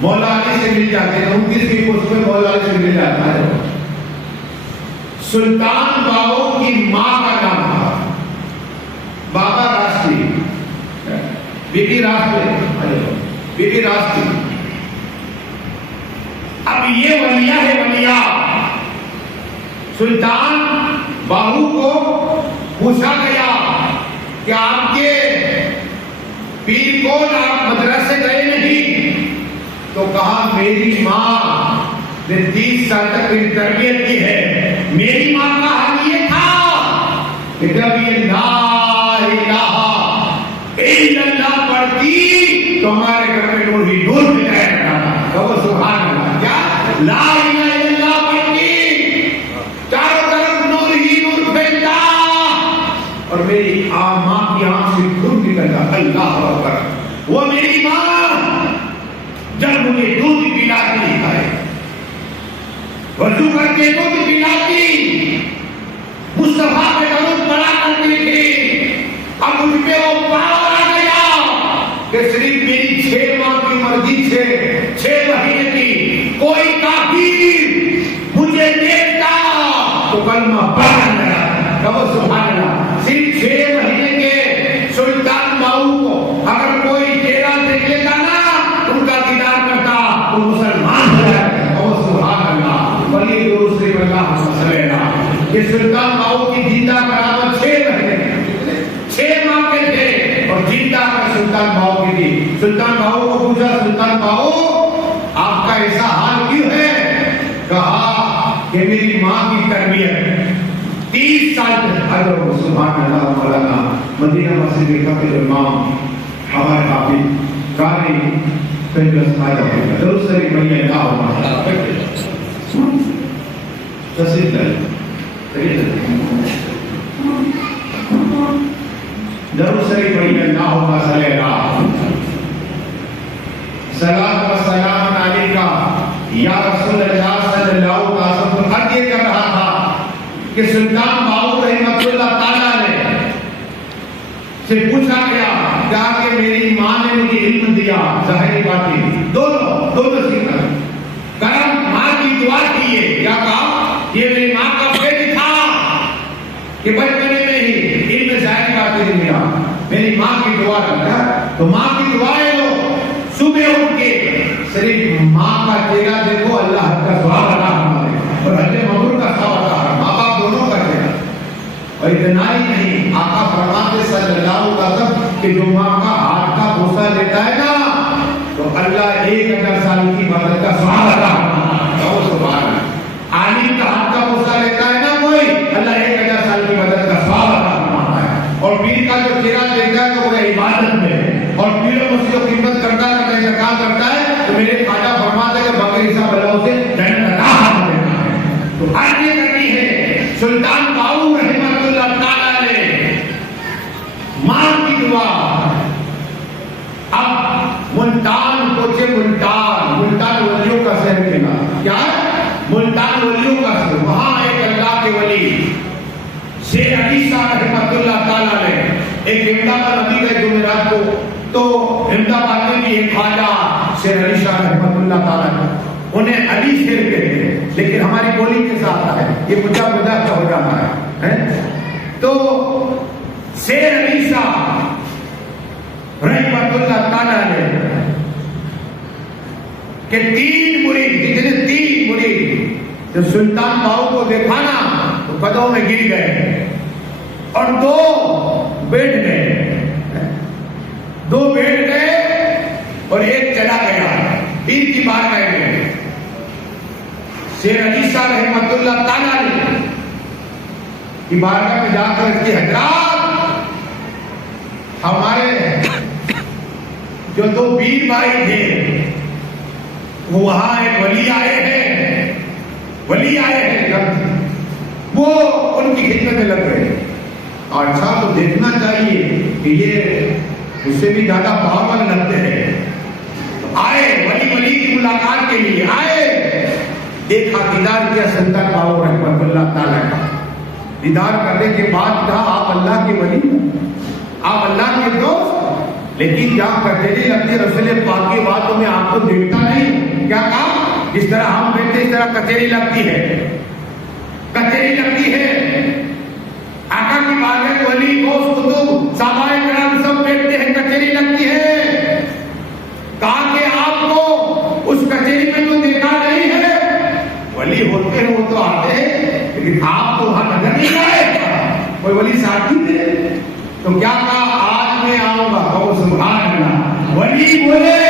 مولا علی سے مل جاتے ہیں، 29 کی پوسٹ میں مولا علی سے مل جاتا ہے۔ سلطان باہو کی ماں کا نام تھا بابا راشٹری، بی بی راشٹری۔ اب یہ ولیہ ہے، ولیہ۔ سلطان باہو کو پوچھا گیا کہ آپ کے پیر کون، آپ مدرسے گئے نہیں؟ تو کہا میری ماں نے 30 سال تک میری تربیت کی ہے۔ میری ماں کا حال یہ تھا کہ جب یہ لا الہ الا اللہ پڑھتی تو ہمارے گھر میں نور ہی نور مل جایا کرتا تھا۔ وہ سبحان اللہ، کیا لا الہ الا اللہ پڑھتی، چاروں طرف نور ہی نور پھیلتا، اور میری ماں کی آنکھ سے خون نکلتا۔ اللہ اکبر۔ وہ میری ماں جب مجھے دودھ پلاتی ہے، وضو کر کے دودھ پلاتی، مصطفیٰ پہ درود پڑھا کرتی تھی۔ اب مجھ پہ وہ پاور آ گیا کہ صرف میری 6 ماہ کی مرضی 6 مہینے کی کوئی کافر مجھے دیکھتا تو کلمہ پڑھنے لگا۔ کہو سبحان اللہ۔ صرف 6 مہینے کے سلطان باہو کو اگر کوئی چہرہ دیکھ لیتا نا، ان کا دیدار کرتا تو مسلمان ہو جاتا۔ کہو سبحان اللہ۔ ولی دوسری اللہ مسئلہ کہ سلطان باہو کی زندہ کرامت 6 مہینے 6 ماہ کے تھے، اور زندہ کر سلطان باہو کی تھی۔ سلطان باہو کو پوچھا، سلطان باہو آپ کا ایسا حال کیوں ہے؟ کہا کہ میری ماں کی تربیت 30 سال تک۔ اگر سبحان اللہ۔ مولانا مدینہ مسجد کے خطیب امام ہمارے حافظ قاری فیض خواجہ درود شریف پڑھیے اللہ تصدیق کریں، درود شریف پڑھیے اللہ صلی اللہ صلاۃ و سلام علیکہ یا رسول اللہ صلی اللہ علیہ وسلم۔ عرض یہ کر رہا تھا کہ سلطان باہو رحمۃ اللہ تعالیٰ نے سے پوچھا گیا کیا کہ میری ماں نے مجھے علم دیا، ظاہری باتیں دونوں سیکھا، کرم ماں کی دعا کی ہے۔ کیا کہا؟ یہ میری ماں کا فیض تھا کہ بچپنے میں ہی علم ظاہری باتیں دیا، میری ماں کی دعا کرتا ہے۔ تو ماں کی دعائیں لو، صبح اٹھ کے صرف ماں کا چہرہ دیکھو، اللہ کا ثواب عطا فرمائے، اور حج مبرور کا ثواب عطا فرمائے، ماں باپ دونوں کا چہرہ۔ اور اتنا ہی نہیں، آقا فرماتے صلی اللہ علیہ وسلم کہ جو ماں کا ہاتھ کا بوسہ لیتا ہے نا تو اللہ 1000 سال کی عبادت کا ثواب عطا فرماتا ہے۔ عالم کا ہاتھ کا بوسہ لیتا ہے نا کوئی، اللہ 1000 سال کی عبادت کا ثواب عطا فرماتا ہے۔ اور پیر کا جو چہرہ دیکھتا ہے تو وہ عبادت میں ہے، اور پیر مسجد و خدمت کرتا ہے، زکات کرتا ہے، تو میرے خواجہ فرماتے ہیں کہ بقر عیسیٰ بلاؤ سے جنت عطا فرماتا ہے۔ تو حج یہ کرنی ہے۔ سلطان باہو رحمۃ اللہ تعالیٰ نے ماں کی دعا۔ اب ملتان پہنچے، ملتان ولیوں کا شہر کہنا، کیا ملتان ولیوں کا شہر۔ وہاں ایک اللہ کے ولی شیر علی صاحب رحمۃ اللہ تعالیٰ نے ایک احمدآباد نبی گئے جمعرات کو، تو احمدآباد میں بھی ایک خواجہ شیر علی صاحب رحمۃ اللہ تعالیٰ انہیں علی شیر کہتے ہیں، لیکن ہماری بولی کے ساتھ ہے، یہ مجھا کا ہو جاتا ہے۔ تو شیر علی صاحب رحمۃ اللہ تعالیٰ نے کہ 3 مرید، کتنے 3 مرید جب سلطان باہو کو دیکھا نا تو قدموں میں گر گئے، اور 2 بیٹھ گئے اور ایک چلا گیا پیر کی بارگاہ میں۔ شیر علی صاحب رحمۃ اللہ تعالیٰ نے کی بارگاہ میں جا کر اس کی حضرات، ہمارے جو 2 پیر بھائی تھے وہ وہاں ایک ولی آئے ہیں، وہ ان کی خدمت میں لگ گئے۔ اچھا تو دیکھنا چاہیے کہ یہ اس سے بھی زیادہ پاور لگتے ہیں۔ آئے ولی کی ملاقات کے لیے آئے، دیکھا دیدار کیا سلطان باہو رحمۃ اللہ تعالیٰ کا۔ دیدار کرنے کے بعد کہا آپ اللہ کے ولی، آپ اللہ کے دوست، لیکن جہاں کچہری لگتی رسول پاک کی باتوں میں آپ کو دیکھتا نہیں، جس طرح ہم بیٹھتے اس طرح کچہری لگتی ہے، کچہری لگتی ہے. آقا کی بارگاہ ولی غوث قطب صحابہ کرام سب بیٹھتے ہیں، کچہری لگتی ہے. کہا کہ آپ کو اس کچہری میں تو دیکھا نہیں ہے، ولی ہوتے ہیں وہ تو آتے ہیں، لیکن آپ تو وہاں نظر نہیں آئے. کوئی ولی ساتھی تھے تو کیا کہا آج میں آؤں گا. کہو سبحان اللہ. ولی بولے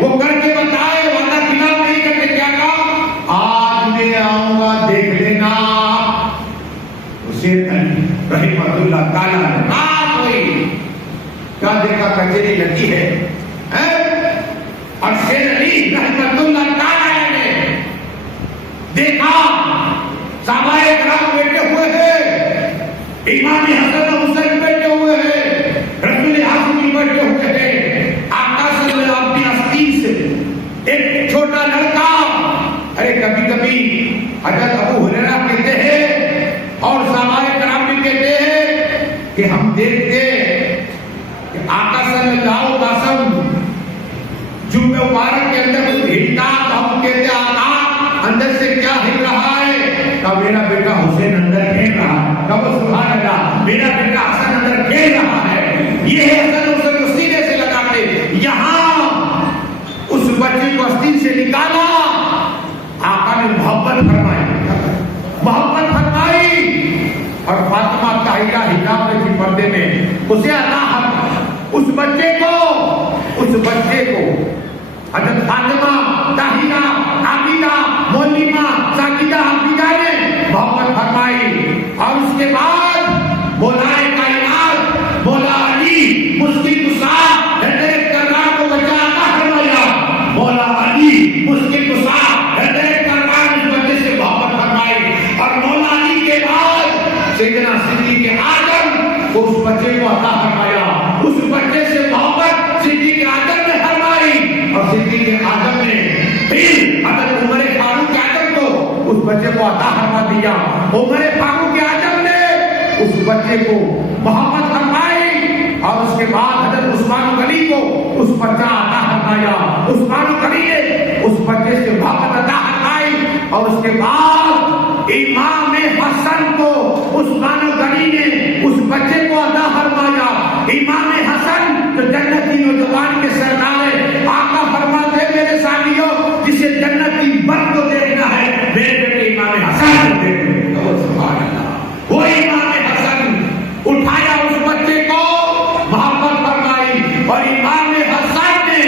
وہ کر کے بتائے، وعدہ خلاف نہیں کرتے. کیا کہا آج میں آؤں گا دیکھ لینا. حسین علی رحمۃ اللہ تعالیٰ نے رات ہوئی کیا دیکھا کچہری لگی ہے، اور حسین علی رحمۃ اللہ تعالیٰ نے دیکھا صحابہ کرام بیٹھے ہوئے ہیں، امام حسن حسین بیٹھے ہوئے ہیں، رسول ہاشمی بیٹھے ہوئے ہیں. آقا صلی اللہ علیہ وسلم اپنی آستین سے ایک چھوٹا لڑکا، ارے کبھی کبھی حضرت ابو ہریرہ کہتے ہیں اور صحابہ کرام بھی کہتے ہیں کہ ہم دیکھتے کہ آقا صلی اللہ علیہ وسلم جمعہ مبارک کے اندر کچھ ہلتا تو ہم کہتے آقا اندر سے کیا ہل رہا ہے؟ کہ میرا بیٹا حسین اندر کھیل رہا ہے. کہ وہ سبحان اللہ، میرا بیٹا حسن اندر کھیل رہا ہے. یہ ہے حسن حسین سینے سے لگاتے. یہاں اس بچے کو آستین سے نکالا، آقا نے محبت فرمائی، محبت فرمائی. اور فاطمہ طاہرہ حجاب میں تھی پردے میں، اسے عطا اس بچے کو حضرت فاطمہ طاہرہ عابدہ معلمہ ساجدہ حافظہ نے محبت فرمائی. اور اس کے بعد مولا کائنات مولا علی مشکل کشا حضرت کرار کو بچہ عطا فرمایا. مولا علی مشکل کشا حضرت کرار اس بچے سے محبت فرمائی. اور مولا علی کے بعد سیدنا صدیق اعظم کو اس بچے کو عطا فرمایا. اس بچے سے محبت صدیق اعظم نے فرمائی. اور صدیق اعظم نے پھر حضرت عمر فاروق اعظم کو اس بچے کو عطا فرما دیا. عمر فاروق اعظم نے اس بچے کو محبت فرمائی. اور اس کے بعد حضرت عثمان غنی کو اس بچہ عطا فرمایا. عثمان غنی نے اس بچے سے محبت عطا فرمائی. اور اس کے بعد امام حسن کو عثمان غنی نے اس بچے کو عطا فرمایا. امام حسن جو جنتی نوجوان کے سردار ہے، آقا فرماتے ہیں میرے ساتھیوں جسے جنتی بن کو دیکھنا ہے میرے بیٹے امام حسن کو دیکھنا. سبحان اللہ. وہ امام حسن اٹھایا اس بچے کو، محبت فرمائی. اور امام حسن نے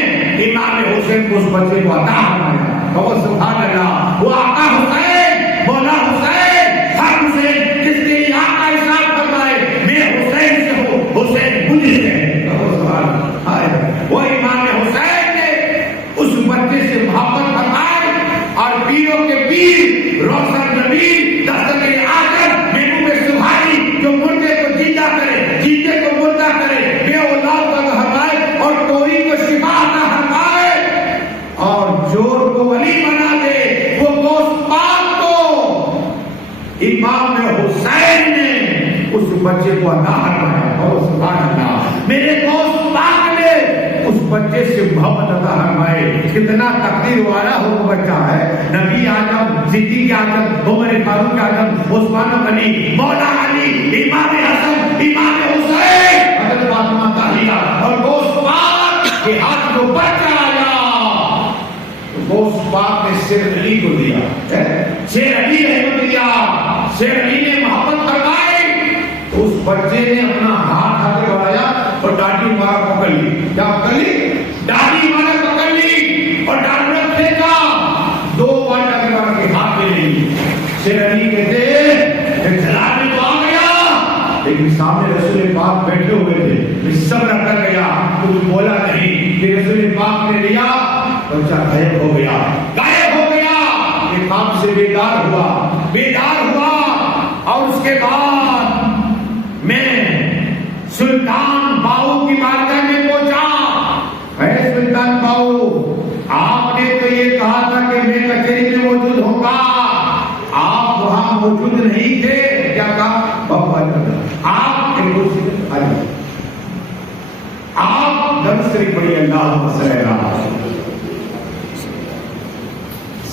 امام حسین کو اس بچے کو عطا فرمایا. سبحان اللہ. وہ آقا حسین مولا حسین ہر حسین جس کے لیے آقا ارشاد فرمائے میں حسین سے ہوں، حسین مجھ سے ہے. وہ امام حسین نے اس بچے سے محبت فرمائی. اور پیروں کے پیر روشن نبی دستگیر اعظم محبوب سبحانی جو مردے کو زندہ کرے، جیتے کو مردہ کرے، بے اولاد کو فرمائے اور کوری کو شفا عطا فرمائے اور جور کو ولی بنا دے. وہ غوث پاک کو امام حسین نے اس بچے کو عطا فرمایا. سبحان اللہ. میرے غوث پاک نے اس بچے سے محبت عطا فرمائے. کتنا تقدیر والا ہو وہ بچہ ہے. نبی اعظم، صدیق اعظم، عمر فاروق اعظم، عثمان غنی، مولا علی، امام حسن، امام حسین، حضرت فاطمہ طاہرہ اور غوث پاک کے ہاتھ کو بچہ آیا. غوث پاک نے شیر علی کو دیا، شیر علی رحمت دیا. شیر علی نے محبت فرمائی. اس بچے نے اپنا ہاتھ آگے بڑھایا اور ڈاڑھی مارا پکڑ لی. کیا پکڑ لی؟ ڈاڑھی مارا پکڑ لی اور ڈاڑھی پھینکا. 2 بار ڈاڑھی مارا کے ہاتھ میں لے لی. شیر علی کہتے ہیں جلانے تو آ گیا لیکن سامنے رسول پاک بیٹھے ہوئے تھے. صبر کر گیا، کچھ بولا نہیں. کہ رسول پاک نے لیا، بچہ غائب ہو گیا، غائب ہو گیا. یہ خواب سے بیدار ہوا. اور اس کے بعد میں سلطان باؤ کی بارگاہ میں پہنچا. اے سلطان باؤ، آپ نے تو یہ کہا تھا کہ میں کچہری میں موجود ہوں گا، آپ وہاں موجود نہیں تھے. کیا کہا؟ آپ درود شریف پڑھیے. اللہ